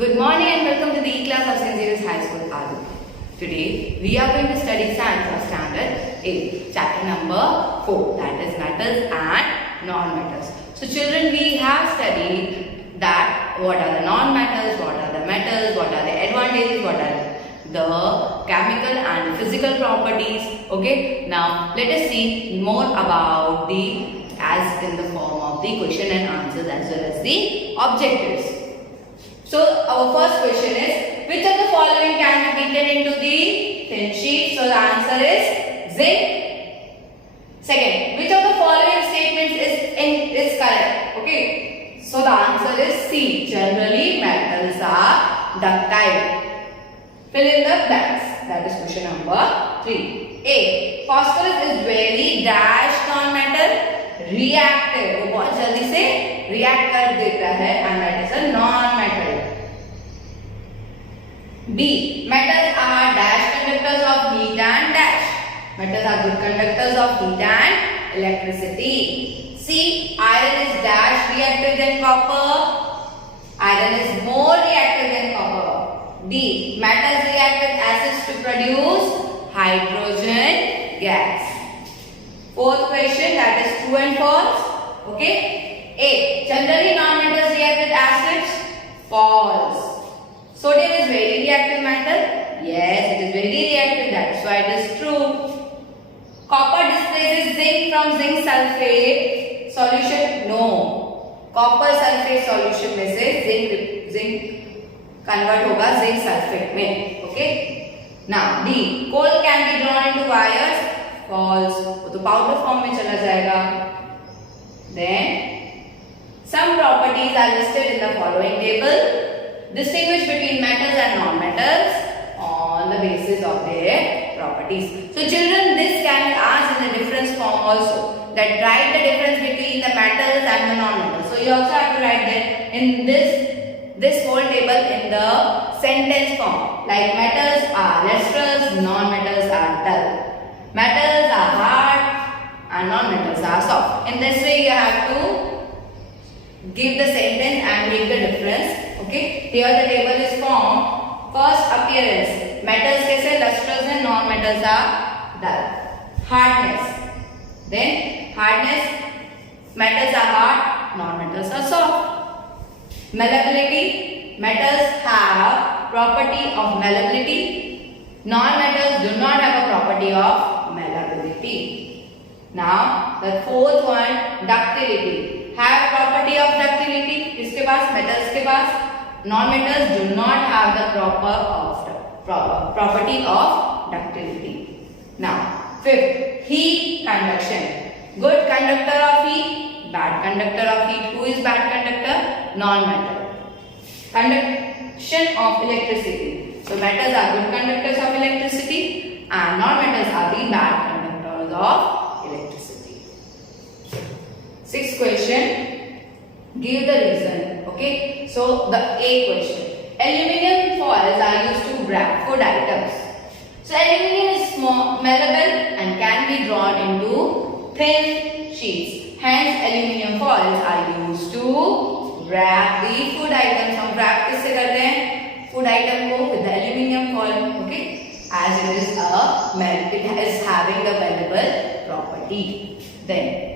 Good morning and welcome to the E-class of St.Xaviers High School, Adu. Today we are going to study science of standard 8, chapter number 4, that is metals and non-metals. So children, we have studied that what are the non-metals, what are the metals, what are the advantages, what are the chemical and physical properties. Okay, now let us see more about the as in the form of the question and answers as well as the objectives. So our first question is, which of the following can be beaten into the thin sheet? So the answer is zinc. Second, which of the following statements is correct? Okay, so the answer is C. Generally metals are ductile. Fill in the blanks. That is question number 3. A. Phosphorus is very dash non-metal reactive. वो बहुत जल्दी से react कर देता है and that is a non-metal. B. Metals are dash conductors of heat and dash. Metals are good conductors of heat and electricity. C. Iron is dash reactive than copper. Iron is more reactive than copper. D. Metals react with acids to produce hydrogen gas. Fourth question, that is true and false. Okay. A. Generally non-metals react with acids. False. Sodium is very reactive metal. Yes, it is very reactive. That's why it is true. Copper displaces zinc from zinc sulfate solution. No. Copper sulfate solution में से zinc convert होगा zinc sulfate में. Okay. Now D. Coal can be drawn into wires. False. वो तो powder form में चला जाएगा. Then some properties are listed in the following table. Distinguish between metals and non-metals on the basis of their properties. So children, this can be asked in the difference form also. That write the difference between the metals and the non-metals. So you also have to write that in this whole table in the sentence form. Like metals are lustrous, non-metals are dull. Metals are hard and non-metals are soft. In this way you have to give the sentence and make the difference. Okay. Here the table is formed. First appearance. Metals कैसे lustrous and non-metals are dull. Hardness. Then hardness. Metals are hard, non-metals are soft. Malleability. Metals have property of malleability. Non-metals do not have a property of malleability. Now the fourth one, ductility. Have property of ductility. इसके पास metals के पास non-metals do not have the property of ductility. Now fifth, heat conduction. Good conductor of heat, bad conductor of heat. Who is bad conductor? Non-metal. Conduction of electricity. So metals are good conductors of electricity and non-metals are the bad conductors of electricity. Sixth question. Give the reason. Okay. So the A question. Aluminium foils are used to wrap food items. So aluminium is small, malleable and can be drawn into thin sheets. Hence aluminium foils are used to wrap the food items. हम wrap किससे करते हैं? Food item को with the aluminium foil. Okay. As it is having the malleable property. Then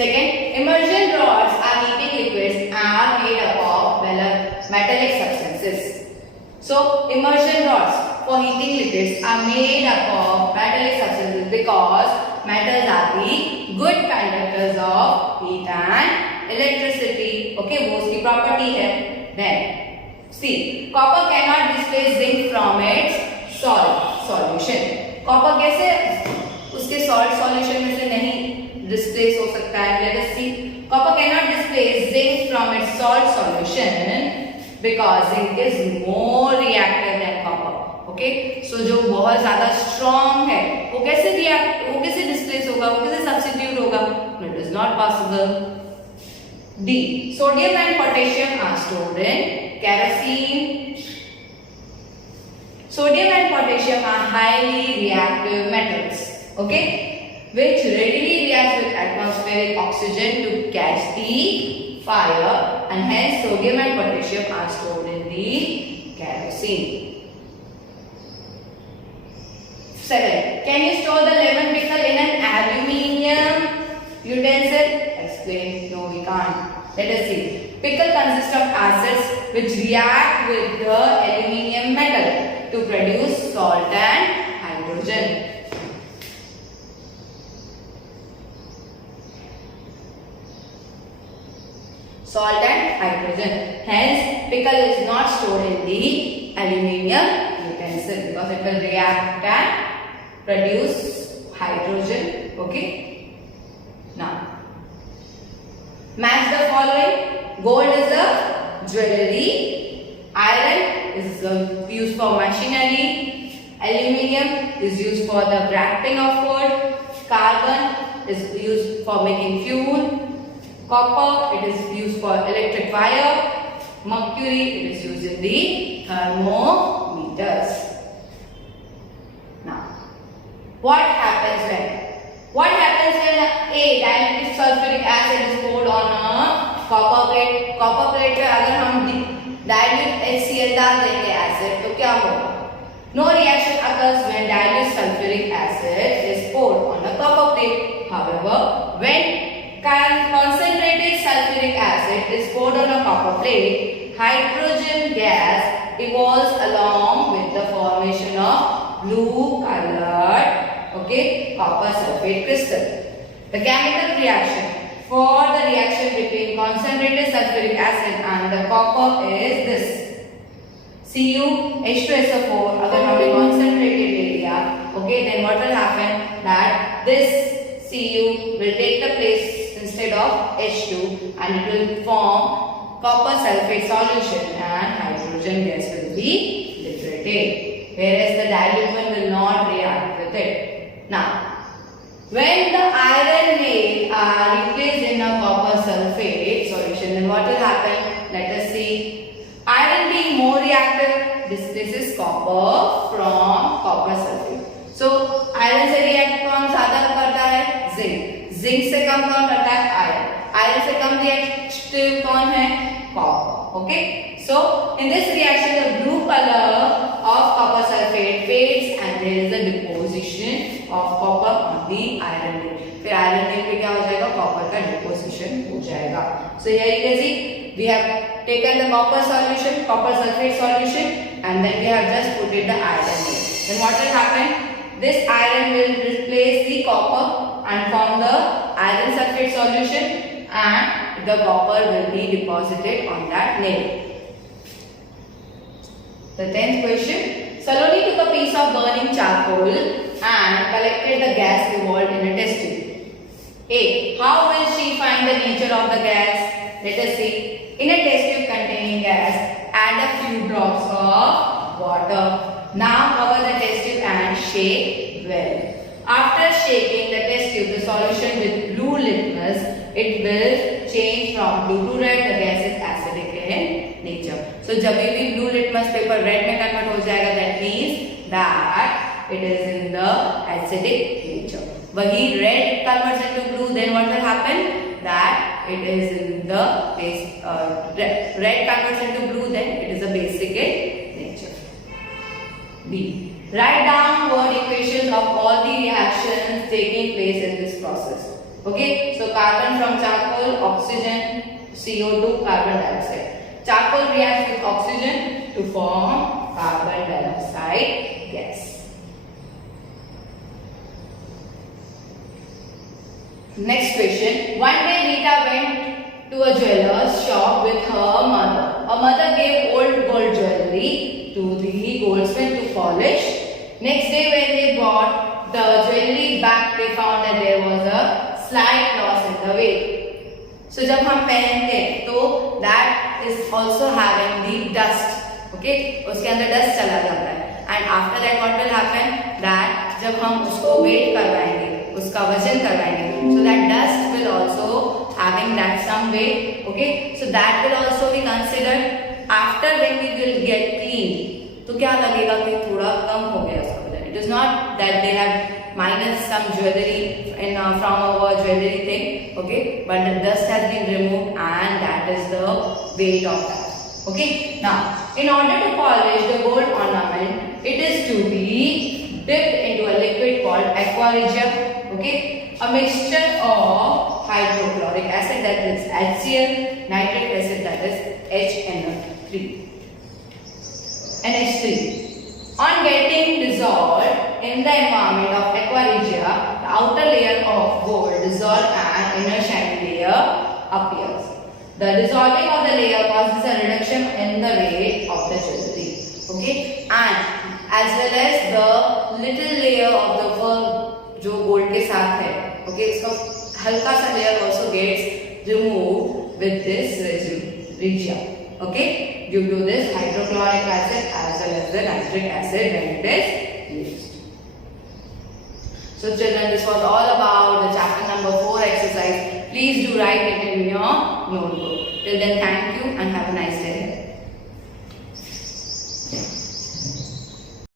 second, immersion rods are heating liquids and are made up of metallic substances. So, immersion rods for heating liquids are made up of metallic substances because metals are the good conductors of heat and electricity. Okay, वो उसकी property है. Then, C. Copper cannot displace zinc from its salt solution. Copper कैसे उसके salt solution में से नहीं displace हो सकता है? Let us see. Copper cannot displace zinc from its salt solution because zinc is more reactive than copper. Okay? So जो बहुत ज़्यादा strong है, वो कैसे displace होगा? वो कैसे substitute होगा? It is not possible. D. Sodium and potassium are stored in kerosene. Sodium and potassium are highly reactive metals. okay, which readily reacts with atmospheric oxygen to catch the fire, and hence sodium and potassium are stored in the kerosene. 7. Can you store the lemon pickle in an aluminium utensil? Explain. No, we can't. Let us see. Pickle consists of acids which react with the aluminium metal to produce salt and hydrogen. Salt and hydrogen. Hence, pickle is not stored in the aluminium utensil because it will react and produce hydrogen. Okay. Now, match the following. Gold is the jewelry. Iron is used for machinery. Aluminium is used for the crafting of food. Carbon is used for making fuel. Copper, it is used for electric fire. Mercury, it is used in the thermometers. Now, what happens when? What happens when a diluted sulfuric acid is poured on a copper plate? Copper plate पे अगर हम dilute HCl डाल देंगे acid तो क्या होगा? No reaction occurs when dilute sulfuric acid is poured on a copper plate. However, when concentrated sulfuric acid is poured on a copper plate, hydrogen gas evolves along with the formation of blue colored copper sulfate crystal. The chemical reaction for the reaction between concentrated sulfuric acid and the copper is this. CuH2SO4 अगर हमने concentrated area, then what will happen that this Cu will take the place instead of H2 and it will form copper sulfate solution and hydrogen gas will be liberated, whereas the dilute one will not react with it. Now, when the iron nail are replaced in a copper sulfate solution, then what will happen? Let us see. Iron being more reactive displaces copper from copper sulfate. So, iron से react कौन ज़्यादा करता है? Zinc. Zinc से कम कौन करता है? Iron. Iron से कम reactive कौन है? Copper. Okay. So, in this reaction, the blue color of copper sulfate fades and there is a deposition of copper on the iron nail. फिर iron nail पे क्या हो जाएगा? Copper का deposition हो जाएगा. So, here you can see we have taken the copper solution, copper sulfate solution, and then we have just put it the iron nail. Then what will happen? This iron will replace the copper and form the iron sulfate solution, and the copper will be deposited on that nail. The 10th question. Saloni took a piece of burning charcoal and collected the gas evolved in a test tube. A. How will she find the nature of the gas? Let us see. In a test tube containing gas, add a few drops of water. Now cover the test tube and shake well. After shaking the test tube, the solution with blue litmus, it will change from blue to red. The gas is acidic in nature. So जब भी blue litmus paper red में convert हो जाएगा, that means that it is in the acidic nature. वही red converts into blue, then what will happen? That it is in the base. Red converts into blue, then it is a basic in nature. B. Write down word equations of all the reactions taking place in this process. Okay, so carbon from charcoal, oxygen, CO2, carbon dioxide. Charcoal reacts with oxygen to form carbon dioxide gas. Next question. One day Rita went to a jeweler's shop with her mother. Her mother gave old gold jewelry to the goldsmith to polish. Next day when they brought the jewelry back, they found that there was a slight loss in the weight. So जब हम पहनते हैं तो that is also having the dust. Okay, उसके अंदर dust चला जाता है. And after that what will happen? That जब हम उसको weight करवाएंगे, उसका वजन करवाएंगे, so that dust will also having that some weight. Okay, so that will also be considered. After when we will get clean, तो क्या लगेगा कि थोड़ा कम हो गया उसका वजन. It is not that they have minus some jewelry from our jewelry thing, okay, but the dust has been removed and that is the weight of that. Okay, now in order to polish the gold ornament, it is to be dipped into a liquid called aqua regia, okay, a mixture of hydrochloric acid, that is HCl, nitric acid, that is NH3. On getting dissolved in the environment of aqua regia, the outer layer of gold dissolves and inner shiny layer appears. The dissolving of the layer causes a reduction in the weight of the jewelry, okay, and as well as the little layer of the fur जो gold के साथ है, okay, इसका हल्का सा layer also gets removed with this regia, okay, due to this hydrochloric acid as well as the nitric acid when it is used. So children, this was all about the chapter number 4 exercise. Please do write it in your notebook. Till then, thank you and have a nice day.